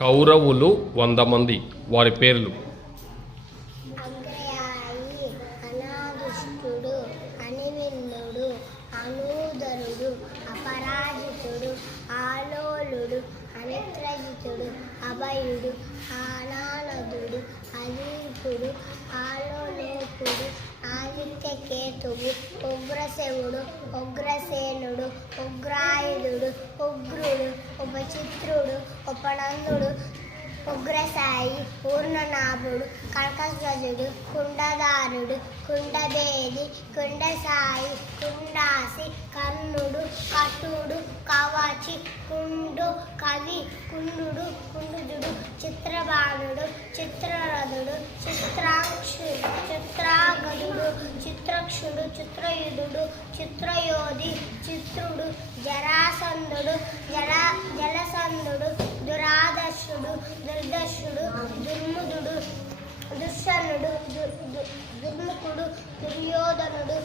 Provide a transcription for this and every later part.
కౌరవులు 100 మంది. వారి పేర్లు: అగ్రయాయి, అనాదుష్టుడు, అనివిన్నుడు, అనూదరుడు, అపరాజితుడు, ఆలోలుడు, అనిత్రజితుడు, అభయుడు, ఆనానదుడు, అదీర్పుడు, ఆలోలేపుడు, ఆదిత్యకేతువు, ఉగ్రశవుడు, ఉగ్రసేనుడు, ఉగ్రాయుధుడు, ఉగ్రుడు, ఉపచిత్రుడు, ఉపనందుడు, ఉగ్రసాయి, పూర్ణనాభుడు, కనకధ్వజుడు, కుండదారుడు, కుండభేది, కుండసాయి, కుండాసి, కర్ణుడు, కటుడు, కవచి, కుండు, కవి, కుండు, కుండుజుడు, చిత్రబాణుడు, చిత్రరథుడు, చిత్రాగదుడు, చిత్రక్షుడు, చిత్రయుధుడు, చిత్రయోధి, చిత్రుడు, జరాసంధుడు, జలసంధుడు, దురాదర్శుడు, దుర్దర్శుడు, దుర్ముదుడు, దుర్శనుడు, దుర్ముఖుడు, దుర్యోధనుడు,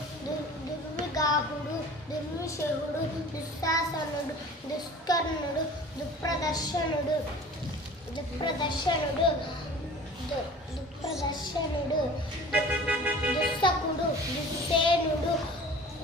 దుర్విగాహుడు, దుర్విషహుడు, దుశ్శాసనుడు, దుష్కర్ణుడు, దుఃప్రదర్శనుడు, దుస్సకుడు, దుస్సేనుడు,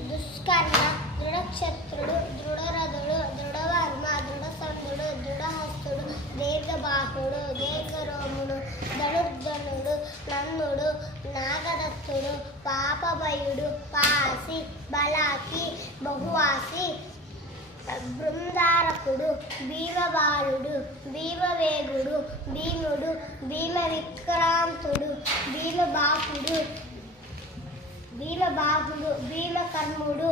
దుష్కర్ణ, దృఢక్షత్రుడు, దృఢరథుడు, దృఢవర్మ, దృఢసంధుడు, దృఢహస్తుడు, దీర్ఘబాహుడు, దీర్ఘరోముడు, ధనుర్ధనుడు, నందుడు, నాగదత్తుడు, పాపభయుడు, పాసి, బలాకి, బహువాసి, బృందారకుడు, భీమబాలుడు, భీమవేగుడు, భీముడు, భీమవిక్రాంతుడు, భీమబాహుడు, భీమకర్ముడు,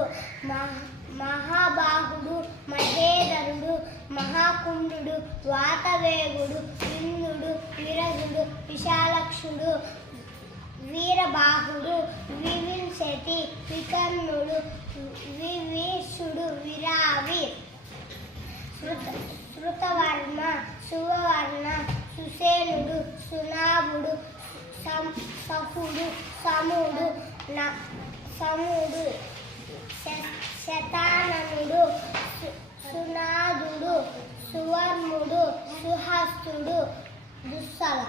మహాబాహుడు, మహేధరుడు, మహాకుండు, వాతవేగుడు, విందుడు, విరజుడు, విశాలక్షుడు, వీరబాహుడు, వివింశతి, వికర్ణుడు, వివీషుడు, విరావి, శృతవర్మ, శుభవర్ణ, సుసేనుడు, సునాభుడు, సఫుడు, సముడు, శతాననుడు, సునాదుడు, సువర్ముడు, సుహస్తుడు, దుస్సల.